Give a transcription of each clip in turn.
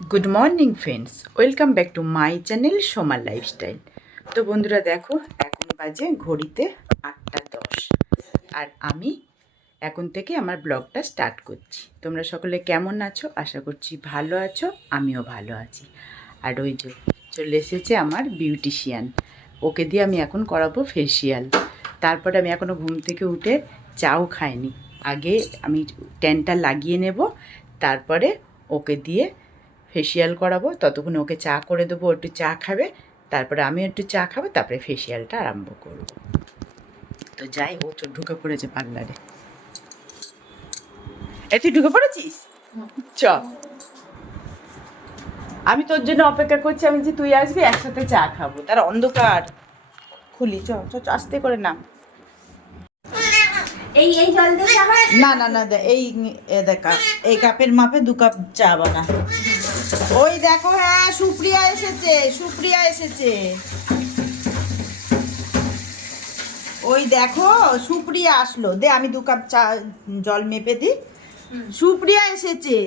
Good morning friends, welcome back to my channel সোমার lifestyle. তো বন্ধুরা দেখো, এখন বাজে ঘড়িতে 8:10 আর আমি এখন থেকে আমার ব্লগটা স্টার্ট করছি। তোমরা সকলে কেমন আছো? আশা করছি ভালো আছো, আমিও ভালো আছি। আর ওই যে চলে এসেছে আমার বিউটিশিয়ান, ওকে দিয়ে আমি এখন করাবো ফেসিয়াল। তারপরে আমি এখনও ঘুম থেকে উঠে চাও খাইনি, আগে আমি ট্যানটা লাগিয়ে নেব, তারপরে ওকে দিয়ে ফেসিয়াল করাবো। ততক্ষণে ওকে চা করে দেবো, একটু চা খাবে, তারপরে আমি একটু চা খাবো, তারপরে ফেসিয়ালটা আরম্ভ করব। তো যাই, ও তো ঢুকে পড়েছে পার্লারে। তুই ঢুকে পড়েছিস? চ, আমি তোর জন্য অপেক্ষা করছি, আমি যে তুই আসবি একসাথে চা খাবো। তার অন্ধকার খুলি, চ চ চ, আস্তে করে নাম। এই এই জল দিয়ে চা বানাস? না না না, এই দেখা, এই কাপের মাপে 2 কাপ চা বানা। ওই দেখো, হ্যাঁ সুপ্রিয়া এসেছে, সুপ্রিয়া এসেছে। ওই দেখো সুপ্রিয়া আসলো, দে আমি 2 কাপ চা জল মেপে দিই। সুপ্রিয়া এসেছে।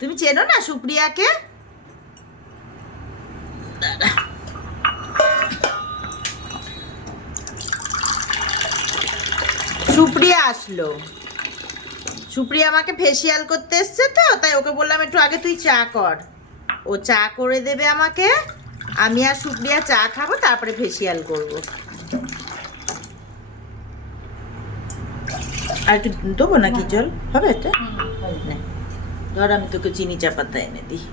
তুমি চেনো না সুপ্রিয়াকে? সুপ্রিয়া আসলো। সুপ্রিয়া আমাকে ফেসিয়াল করতে এসছে, তো তাই ওকে বললাম একটু আগে তুই চা কর। ও চা করে দেবে আমাকে, আমি আর সুপ্রিয়া চা খাবো, তারপরে ফেসিয়াল করব। আর একটু দেবো নাকি জল? হবে এটা? না, ধর আমি তোকে চিনি চা পাতা এনে দিই।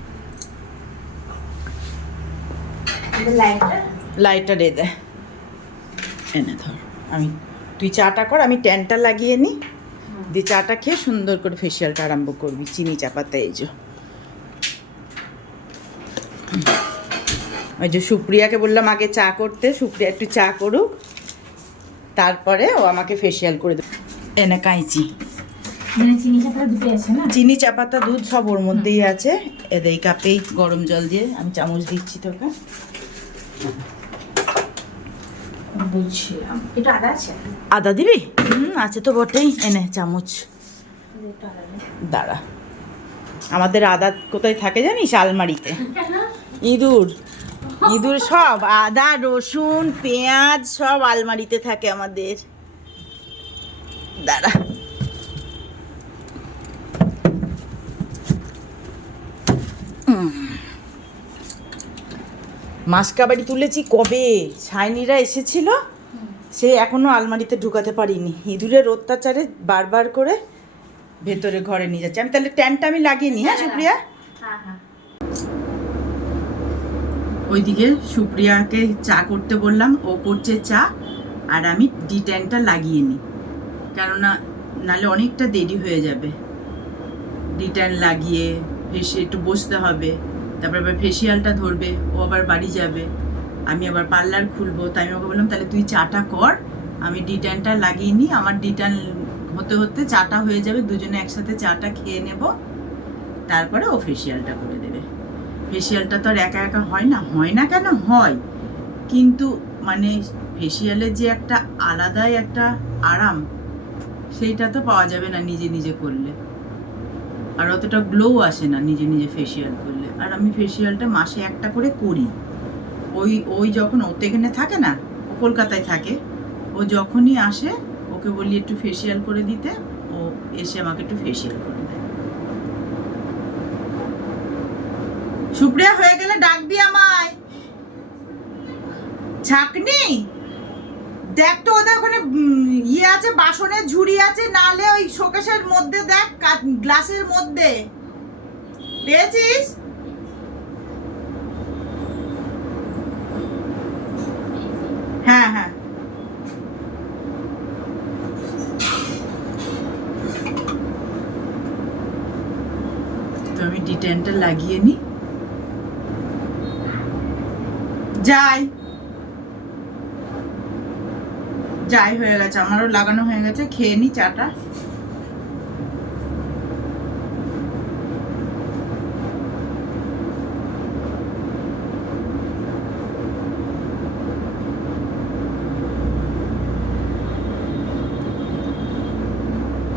লাইটার এ দে, এনে ধর। তুই চাটা কর, আমি ট্যানটা লাগিয়ে নিই, দিয়ে চাটা খেয়ে সুন্দর করে ফেসিয়ালটা আরম্ভ করবি। চিনি চা পাতা এই যে। ওই যে সুপ্রিয়াকে বললাম আগে চা করতে, সুপ্রিয়া একটু চা করুক, তারপরে ও আমাকে ফেসিয়াল করে দেবে। এনে কাঁচি, চিনি চা পাতা দুধ সব ওর মধ্যেই আছে। এই কাপেই গরম জল দিয়ে আমি চামচ দিচ্ছি তোকে। বুঝছিলাম, একটু আদা আছে? আদা দিবি? আছে তো বটেই, এনে চামচ। দাঁড়া, আমাদের আদা কোথায় থাকে জানিস? আলমারিতে। ইঁদুর ইঁদুর সব আদা রসুন পেঁয়াজ সব আলমারিতে থাকে আমাদের। দাঁড়া, মাসকাবাড়ি তুলেছি কবে, ছাইনিরা এসেছিল, সে এখনো আলমারিতে ঢুকাতে পারিনি। ইঁদুরের অত্যাচারে বারবার করে ভেতরে ঘরে নিয়ে যাচ্ছে। আমি তাহলে ট্যানটা আমি লাগিয়ে নিই। হ্যাঁ সুপ্রিয়া, ওইদিকে সুপ্রিয়াকে চা করতে বললাম, ও করছে চা, আর আমি ডি10টা লাগিয়ে নিই, কেননা নাহলে অনেকটা দেরি হয়ে যাবে। ডি10 লাগিয়ে ফেসে একটু বসতে হবে, তারপর আবার ফেসিয়ালটা ধরবে, ও আবার বাড়ি যাবে, আমি আবার পার্লার খুলবো। তাই আমি ওকে বললাম তাহলে তুই চাটা কর, আমি ডি10টা লাগিয়ে নিই, আমার ডি10 হতে হতে চাটা হয়ে যাবে, দুজনে একসাথে চাটা খেয়ে নেব, তারপরে ও ফেসিয়ালটা করে দেবে। ফেসিয়ালটা তো আর একা একা হয় না, হয় না কেন, হয়, কিন্তু মানে ফেসিয়ালের যে একটা আলাদাই একটা আরাম, সেইটা তো পাওয়া যাবে না নিজে নিজে করলে, আর অতটা গ্লো আসে না নিজে নিজে ফেসিয়াল করলে। আর আমি ফেসিয়ালটা মাসে একটা করে করি। ওই যখন ও তো এখানে থাকে না, ও কলকাতায় থাকে, ও যখনই আসে ওকে বলি একটু ফেসিয়াল করে দিতে, ও এসে আমাকে একটু ফেসিয়াল করে দেয়। সুপ্রিয়া হয়ে গেলে ডাকবি আমায়। ছাকনি দেখ তো, ওদের ওখানে ইয়ে আছে, বাসনের ঝুড়ি আছে, নালে ওই শোকেসের মধ্যে দেখ, গ্লাসের মধ্যে পেয়েছিস? হ্যাঁ হ্যাঁ, তো আমি ডি10টা লাগিয়ে নিই। যাই হয়ে গেছে, আমারও লাগানো হয়ে গেছে, খেয়ে নি চাটা।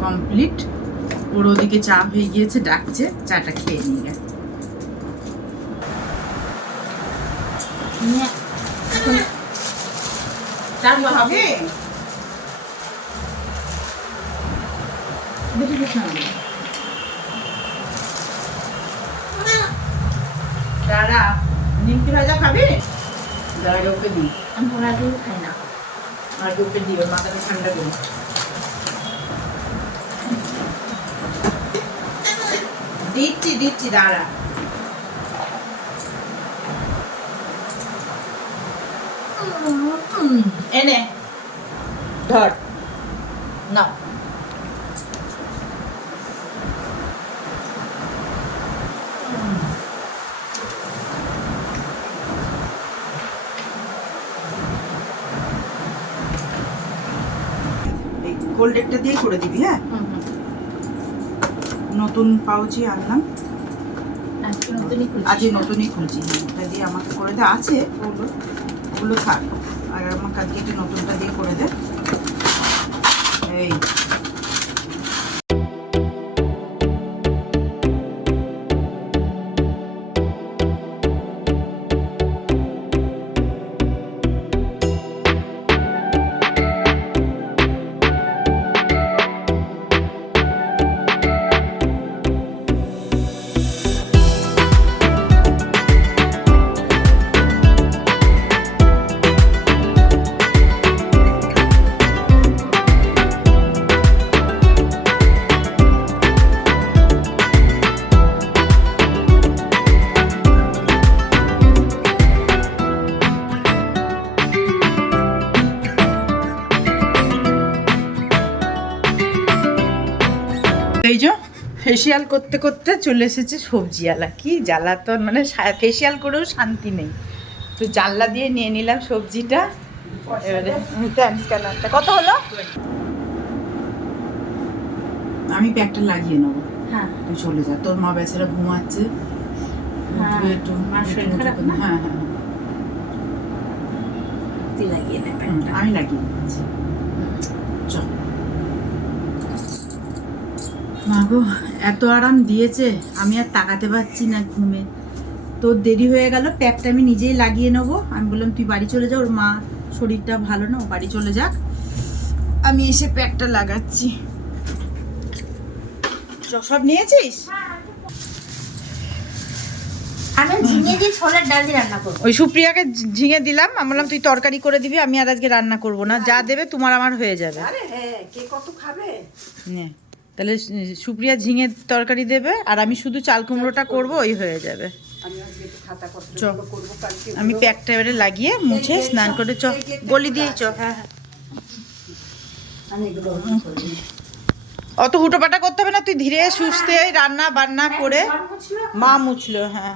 কমপ্লিট, ওর ওদিকে চা হয়ে গিয়েছে, ডাকছে, চাটা খেয়ে নিয়ে গেছে। নিয়ে এখন রাখবো হবে বেশি কিছু না দাঁড়া, নিমকি ভাজা খাবি? দাঁড়া ওকে দিই, আমি পোড়া দিয়ে খাই না। আর ওকে দিই, ওর মাথাটা ঠান্ডা করি। দিচ্ছি দিচ্ছি দাঁড়া। এনে ধর না কোল্ড একটা দিয়ে করে দিবি। হ্যাঁ, নতুন পাউচই আনলাম, আজকে নতুনই খুলছি। হ্যাঁ, এটা দিয়ে আমাকে করে দে, আছে ওগুলো, ওগুলো থাক, আর আমাকে আজকে একটু নতুনটা দিয়ে করে দে। এই এই যে ফেসিয়াল করতে করতে চলে এসেছে সবজিওয়ালা। কি জ্বালাতন, মানে ফেসিয়াল করেও শান্তি নেই। তো জানলা দিয়ে নিয়ে নিলাম সবজিটা। এবারে স্ক্যানারটা কত হলো? আমি প্যাকটা লাগিয়ে নেবো। হ্যাঁ তুই চলে যা, তোর মা বেচারা ঘুমাচ্ছে। হ্যাঁ, তুই একটু মার শরীর খারাপ না? হ্যাঁ হ্যাঁ তুই লাগিয়ে নে হুম, প্যান্টটা। আমি লাগিয়ে দিচ্ছি। চল মা গো, এত আরাম দিয়েছে, আমি আর তাকাতে পারছি না ঘুমে। তোর দেরি হয়ে গেল, প্যাকটা আমি নিজেই লাগিয়ে নেবো। আমি বললাম তুই বাড়ি চলে যা, ওর মা শরীরটা ভালো না, ও বাড়ি চলে যাক, আমি এসে প্যাকটা লাগাচ্ছি। সব নিয়েছিস? আমি ঝিঙে দিয়ে ছোলার ডাল দিয়ে রান্না করবো। ওই সুপ্রিয়াকে ঝিঙে দিলাম, আমি বললাম তুই তরকারি করে দিবি, আমি আর আজকে রান্না করব না, যা দেবে তোমার আমার হয়ে যাবে। আরে হ্যাঁ, কে কত খাবে? নে, তাহলে সুপ্রিয়া ঝিঙে তরকারি দেবে, আর আমি শুধু চাল কুমড়োটা করবো, ওই হয়ে যাবে। চ, আমি প্যাকটা এবারে লাগিয়ে মুছে স্নান করে চ, গলি দিয়েই চ। হ্যাঁ হ্যাঁ, অত হুটোপাটা করতে হবে না, তুই ধীরে সুস্থে রান্না বান্না করে। মা মুছলো, হ্যাঁ,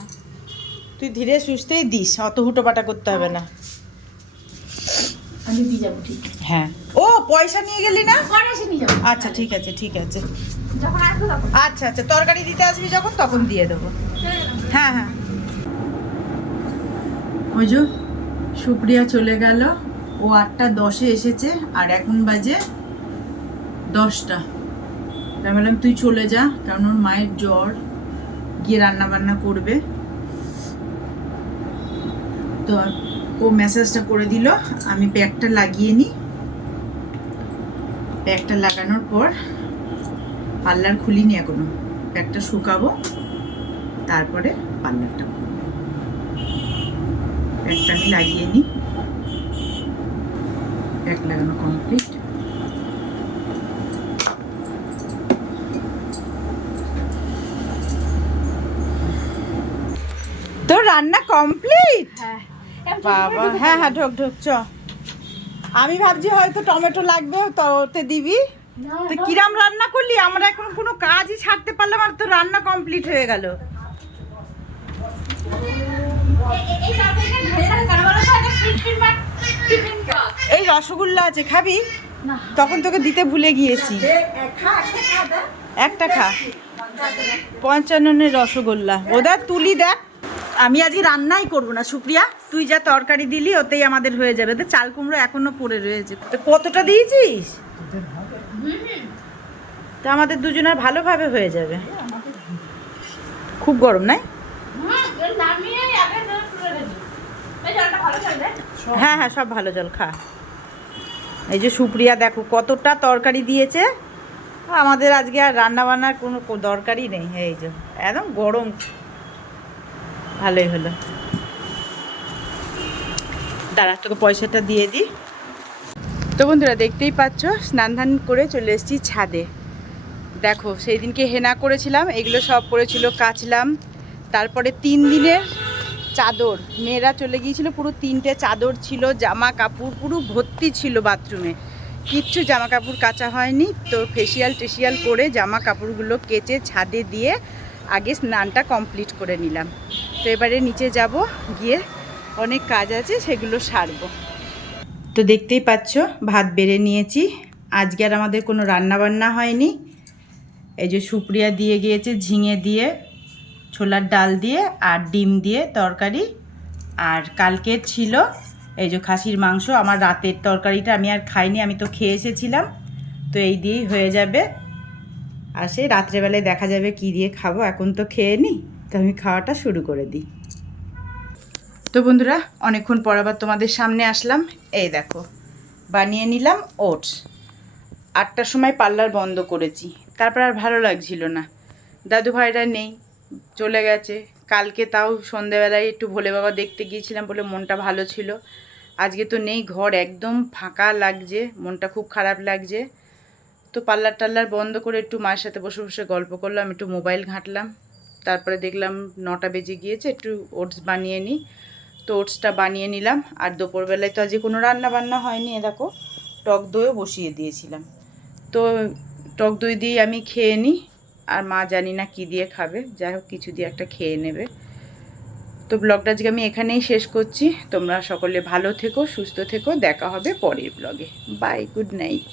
তুই ধীরে সুস্থেই দিস, অত হুটোপাটা করতে হবে না। আমি দিয়ে যাবো, ঠিক আছে। হ্যাঁ, ও পয়সা নিয়ে গেলি না? পরে এসে নিয়ে যাবো। আচ্ছা ঠিক আছে ঠিক আছে। যখন আসবো তখন। আচ্ছা আচ্ছা, তরকারি দিতে আসবি যখন, তখন দিয়ে দেবো। হ্যাঁ হ্যাঁ। ওই যে সুপ্রিয়া চলে গেল, ও 8:10-এ এসেছে, আর এখন বাজে 10টা। তাই বললাম তুই চলে যা, কারণ ওর মায়ের জ্বর, গিয়ে রান্না বান্না করবে। তো ও মেসেজটা করে দিল, আমি প্যাকটা লাগিয়ে নিই। প্যাকটা লাগানোর পর পার্লার খুলিনি এখনো, প্যাকটা শুকাবো, তারপরে পার্লারটা খুলবো। প্যাকটা আমি লাগিয়ে নিই, প্যাক লাগানো কমপ্লিট। তোর রান্না কমপ্লিট? হ্যাঁ বাবা, হ্যাঁ হ্যাঁ, ঢোক ঢোক চ। আমি ভাবছি হয়তো টমেটো লাগবে, তো ওতে দিবি। তো কিরাম রান্না করলি? আমরা এখন কোনো কাজই ছাড়তে পারলাম, আর তোর রান্না কমপ্লিট হয়ে গেল। এই রসগোল্লা আছে, খাবি? তখন তোকে দিতে ভুলে গিয়েছি। একটা খা, 55 রসগোল্লা। ওদের তুলি দেখ, আমি আজকে রান্নাই করবো না সুপ্রিয়া, তুই যা তরকারি দিলি ওতেই আমাদের হয়ে যাবে। তো চাল কুমড়ো এখনো পড়ে রয়েছে। তো কতটা দিয়েছিস? তা আমাদের দুজনের ভালোভাবে হয়ে যাবে। খুব গরম নাই? ভালো চলবে? হ্যাঁ হ্যাঁ, সব ভালো জল খা। এই যে সুপ্রিয়া দেখো কতটা তরকারি দিয়েছে, আমাদের আজকে আর রান্না বান্নার কোনো দরকারই নেই। এই যে একদম গরম, ভালোই হলো। দাঁড়া তোকে পয়সাটা দিয়ে দিই। তো বন্ধুরা দেখতেই পাচ্ছ, স্নান ধান করে চলে এসেছি ছাদে। দেখো সেই দিনকে হেনা করেছিলাম, এগুলো সব পড়েছিল, কাচলাম। তারপরে 3 দিনের চাদর, মেয়েরা চলে গিয়েছিল, পুরো 3টে চাদর ছিল, জামা কাপড় পুরো ভর্তি ছিল বাথরুমে, কিচ্ছু জামা কাপড় কাচা হয়নি। তো ফেসিয়াল টেসিয়াল করে জামা কাপড়গুলো কেচে ছাদে দিয়ে আগে স্নানটা কমপ্লিট করে নিলাম। তো এবারে নিচে যাব, গিয়ে অনেক কাজ আছে সেগুলো সারবো। তো দেখতেই পাচ্ছ ভাত বেড়ে নিয়েছি, আজকে আর আমাদের কোনো রান্না বান্না হয়নি। এই যে সুপ্রিয়া দিয়ে গিয়েছে ঝিঙে দিয়ে, ছোলার ডাল দিয়ে আর ডিম দিয়ে তরকারি। আর কালকের ছিল এই যে খাসির মাংস, আমার রাতের তরকারিটা আমি আর খাইনি, আমি তো খেয়ে এসেছিলাম। তো এই দিয়েই হয়ে যাবে, আর সেই রাত্রেবেলায় দেখা যাবে কি দিয়ে খাবো, এখন তো খেয়ে নিই। তো আমি খাওয়াটা শুরু করে দিই। তো বন্ধুরা অনেকক্ষণ পর আবার তোমাদের সামনে আসলাম। এই দেখো বানিয়ে নিলাম ওটস। 8টার সময় পার্লার বন্ধ করেছি, তারপর আর ভালো লাগছিল না। দাদু ভাইরা নেই, চলে গেছে। কালকে তাও সন্ধেবেলায় একটু ভোলে বাবা দেখতে গিয়েছিলাম বলে মনটা ভালো ছিল। আজকে তো নেই, ঘর একদম ফাঁকা লাগছে, মনটা খুব খারাপ লাগছে। তো পার্লার টার্লার বন্ধ করে একটু মায়ের সাথে বসে বসে গল্প করলাম, একটু মোবাইল ঘাঁটলাম। তারপরে দেখলাম 9টা বেজে গিয়েছে, একটু ওটস বানিয়ে নিই। তো ওটসটা বানিয়ে নিলাম। আর দুপুরবেলায় তো আজকে কোনো রান্না বান্না হয়নি, এ দেখো টক দইও বসিয়ে দিয়েছিলাম। তো টক দই দিয়ে আমি খেয়ে নিই, আর মা জানি না কি দিয়ে খাবে, যাই হোক কিছু দিয়ে একটা খেয়ে নেবে। তো ব্লগটা আজকে আমি এখানেই শেষ করছি। তোমরা সকলে ভালো থেকো, সুস্থ থেকো, দেখা হবে পরের ব্লগে। Bye, good night.